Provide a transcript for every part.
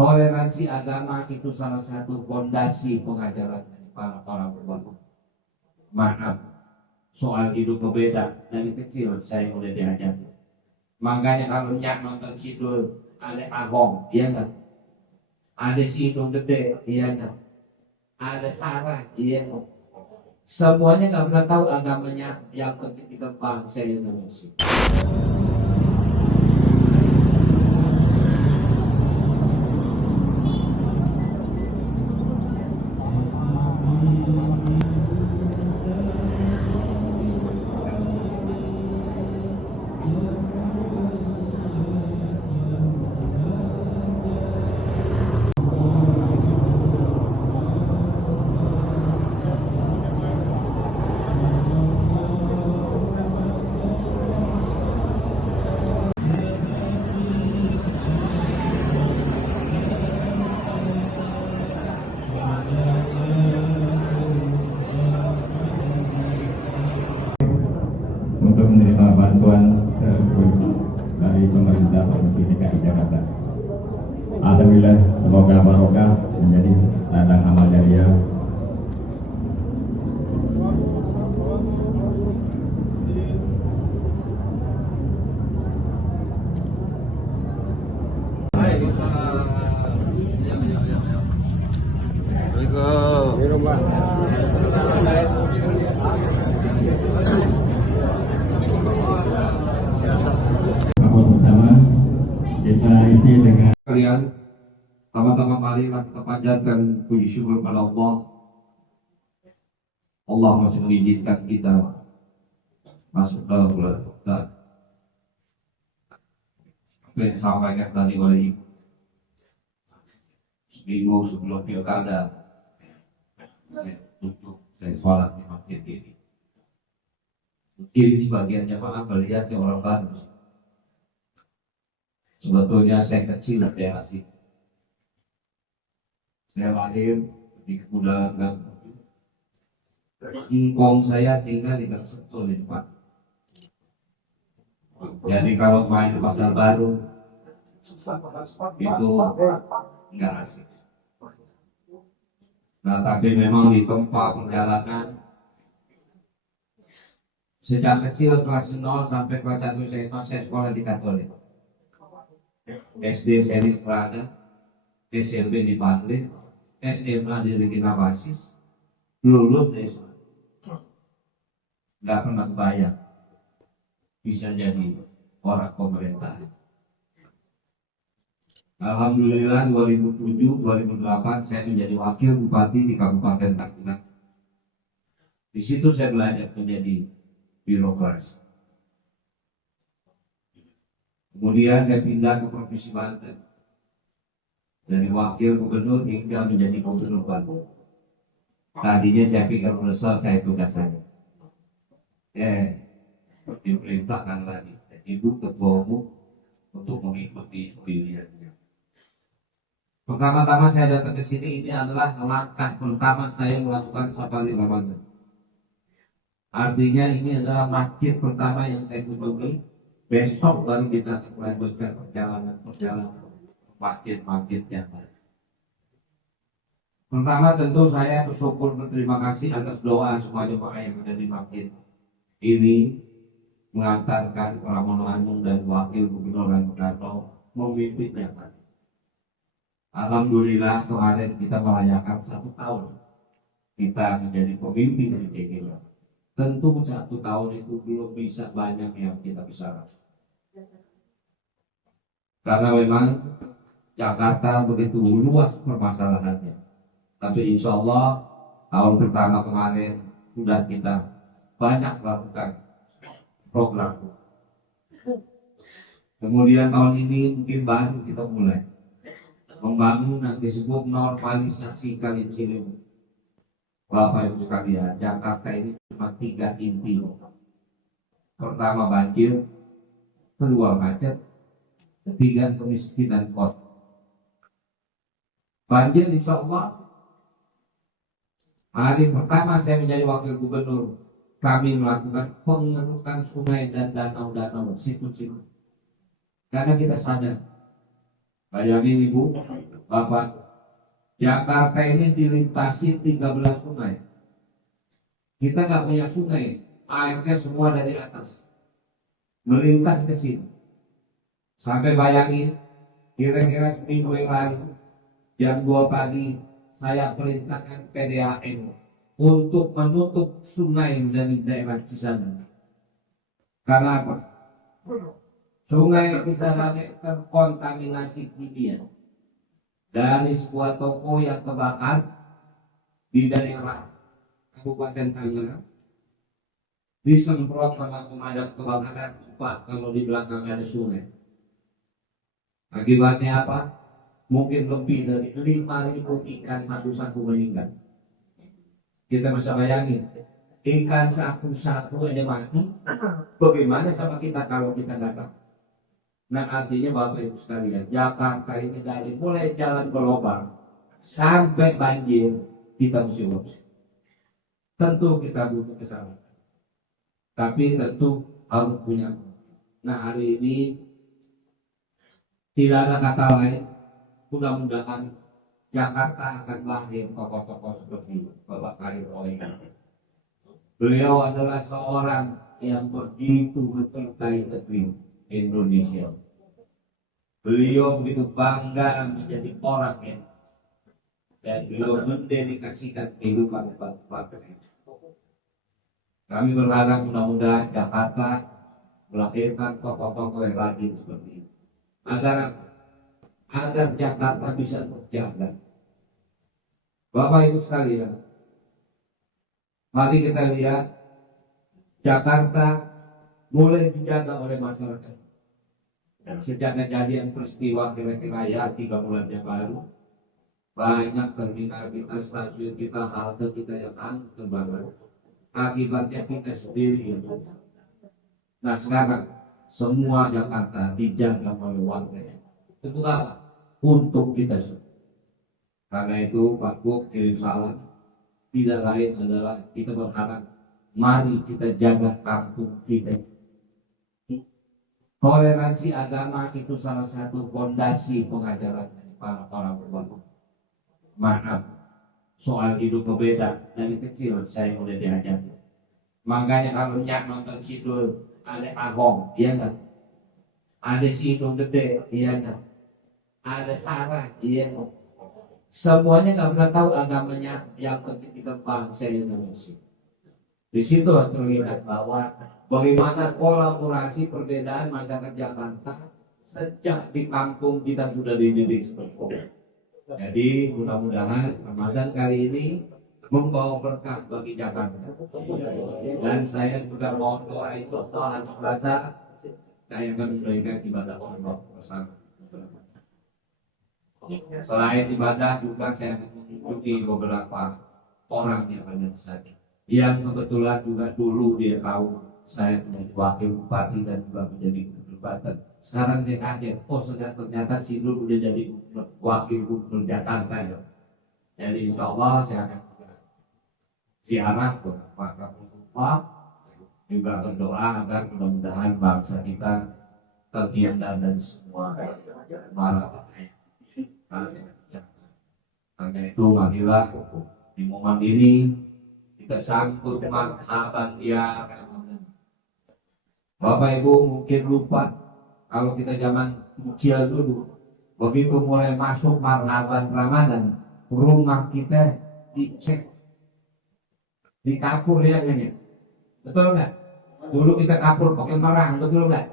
Toleransi agama itu salah satu fondasi pengajaran para orang tua. Maaf, soal hidup berbeda dari kecil saya udah diajar. Makanya kalau nyak nonton sidul ada Ahong, iya nggak? Ada sidul gede, iya nggak? Ada Sarah, iya nggak? Semuanya nggak pernah tahu agamanya, yang penting kita bangsa Indonesia. Untuk menerima bantuan tersebut dari pemerintah Provinsi DKI Jakarta. Alhamdulillah, semoga barokah menjadi ladang amal jariah. Bersama kita isi dengan Kalian, pertama-tama marilah kita panjatkan puji syukur kepada Allah. Allah masih mengizinkan kita masuk dalam bulan Ramadan. Apa yang disampaikan tadi oleh Ibu, seminggu sebelum pilkada, saya sholat di masjid ini. Mungkin sebagian jamaah melihat saya orang baru. Sebetulnya saya kecil di daerah sini. Saya lahir di Kemudahan Gang. Ingkong saya tinggal di Gang Sentul di depan. Jadi kalau main di Pasar Baru itu enggak asik. Nah, tapi memang di tempat perjalanan sejak kecil kelas 0 sampai kelas 1 saya sekolah di Katolik. SD saya di Strada, SMP di Padre, SMA di Regina Basis, lulus dari sana. Nggak pernah kebayang bisa jadi orang pemerintah. Alhamdulillah 2007-2008 saya menjadi wakil bupati di Kabupaten Tangerang. Di situ saya belajar menjadi birokras. Kemudian saya pindah ke Provinsi Banten, dari wakil gubernur hingga menjadi gubernur Banten. Tadinya saya pikir menyesal saya tugas saya. Diperintahkan lagi Ibu Ketua Umum untuk mengikuti pilihannya. Pertama-tama saya datang ke sini, ini adalah langkah pertama saya melakukan safari Ramadan. Artinya ini adalah masjid pertama yang saya kunjungi. Besok baru kita akan melanjutkan perjalanan masjid-masjid yang lain. Pertama tentu saya berterima kasih atas doa semua jemaah yang ada di masjid ini, mengantarkan Pramono Anung dan Wakil Gubernur Ranggano memimpinnya. Alhamdulillah kemarin kita merayakan 1 tahun kita menjadi pemimpin di DKI. Tentu 1 tahun itu belum bisa banyak yang kita bicarakan. Karena memang Jakarta begitu luas permasalahannya. Tapi insya Allah tahun pertama kemarin sudah kita banyak melakukan program. Kemudian tahun ini mungkin baru kita mulai membangun yang disebut normalisasi Kali Ciliwung. Bapak Ibu sekalian, Jakarta ini cuma 3 inti. Pertama banjir, kedua macet, ketiga kemiskinan kota. Banjir insya Allah hari pertama saya menjadi wakil gubernur, kami melakukan pengerukan sungai dan danau-danau, situ-situ. Karena kita sadar, bayangin Ibu, Bapak, Jakarta ini dilintasi 13 sungai. Kita nggak punya sungai, airnya semua dari atas melintas ke sini. Sampai bayangin, kira-kira seminggu yang lalu jam 2 pagi saya perintahkan PDAM untuk menutup sungai dari daerah Cisadane. Karena apa? Sungai Cisadane terkontaminasi kimia dari sebuah toko yang terbakar di daerah Kabupaten Tangerang, disemprot sama pemadam kebakaran, lupa kalau di belakang ada sungai. Akibatnya apa? Mungkin lebih dari 5.000 ikan satu-satu meninggal. Kita bisa bayangin, ikan satu-satu aja mati, bagaimana sama kita kalau kita datang? Nah, artinya Bapak Ibu sekalian, Jakarta ini dari mulai jalan berlobang sampai banjir, kita mesti urus. Tentu kita butuh kesalahan, tapi tentu harus punya. Nah, hari ini tidak ada kata lain, mudah-mudahan Jakarta akan lahir tokoh-tokoh seperti Bapak Kadir Oega. Beliau adalah seorang yang begitu mencintai negeri Indonesia. Beliau begitu bangga menjadi orang yang, dan beliau mendedikasikan kehidupan bangsa ini. Kami berharap mudah-mudahan Jakarta melahirkan tokoh-tokoh yang rajin seperti ini, agar Jakarta bisa berjalan. Bapak Ibu sekalian, mari kita lihat Jakarta mulai dijaga oleh masyarakat. Sejak kejadian peristiwa kira-kira ya 3 bulan yang lalu, banyak terminal kita, stasiun kita, halte kita yang terbakar. Akibatnya kita sendiri yang rusak. Nah, sekarang semua Jakarta dijaga oleh warga. Itu apa? Untuk kita semua. Karena itu Pak Gub kirim salam, tidak lain adalah kita berharap mari kita jaga kampung kita. Toleransi agama itu salah satu fondasi pengajaran para orang beragama. Maaf, soal hidup berbeda dari kecil saya udah diajari. Makanya kalau nyak nonton Sidul ada Ahong, iya kan? Ada Sidul gede, iya kan? Ada Sarah, iya kan? Semuanya nggak pernah tahu agamanya, yang penting kita bangsa Indonesia. Di situ terlihat bahwa bagaimana kolaborasi perbedaan masyarakat Jakarta sejak di kampung kita sudah dididik seperti itu. Jadi mudah-mudahan Ramadan kali ini membawa berkah bagi Jakarta. Dan saya juga mohon doa itu Tuhan Selasa saya akan memberikan ibadah Allah bersama. Selain ibadah juga saya akan mengikuti beberapa orang yang banyak saja, yang kebetulan juga dulu dia tahu saya menjadi wakil bupati dan juga menjadi gubernur Banten. Sekarang dia kaget, oh ternyata Sidul udah jadi wakil gubernur Jakarta ya. Jadi insya Allah saya akan ziarah ke Pak Kapolda, juga berdoa agar mudah-mudahan bangsa kita terhindar dari semua mara bahaya. Karena itu marilah di momen ini kita sambut marhaban ya Ramadan. Bapak Ibu mungkin lupa kalau kita zaman kecil dulu, begitu mulai masuk marhaban Ramadan, rumah kita dicek di kapur ya ini, betul nggak? Dulu kita kapur pakai merang, betul nggak?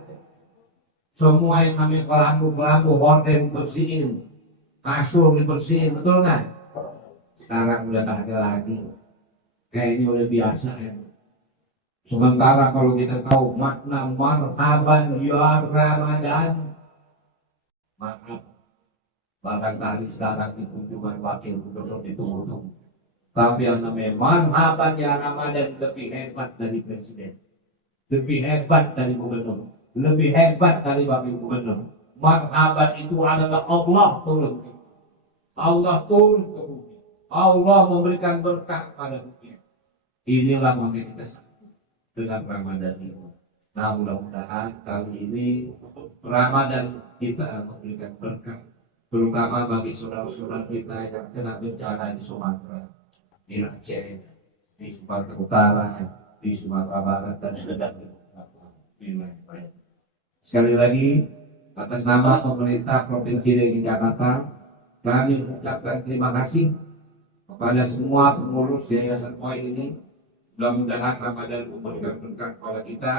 Semua yang namanya kelambu horden bersihin, kasur dibersihin, betul nggak? Sekarang udah tak ada lagi, kayak ini udah biasa ya. Sementara kalau kita tahu makna marhaban ya Ramadan, maaf, barangkali sekarang di kunjungan wakil gubernur ditunggu-tunggu. Tapi yang namanya marhaban ya Ramadan lebih hebat dari presiden, lebih hebat dari gubernur, lebih hebat dari wakil gubernur. Marhaban itu adalah Allah turun. Allah turun ke bumi. Allah memberikan berkah pada dunia. Inilah maka kita dengan Ramadan ini. Nah, mudah-mudahan kali ini Ramadan kita memberikan berkah terutama bagi saudara-saudara kita yang kena bencana di Sumatera, di Aceh, di Sumatera Utara, di Sumatera Barat dan di lain-lain. Sekali lagi, atas nama pemerintah Provinsi DKI Jakarta, kami mengucapkan terima kasih kepada semua pengurus Yayasan Poin ini. Mudah-mudahan Ramadan memberikan berkah kepada kita.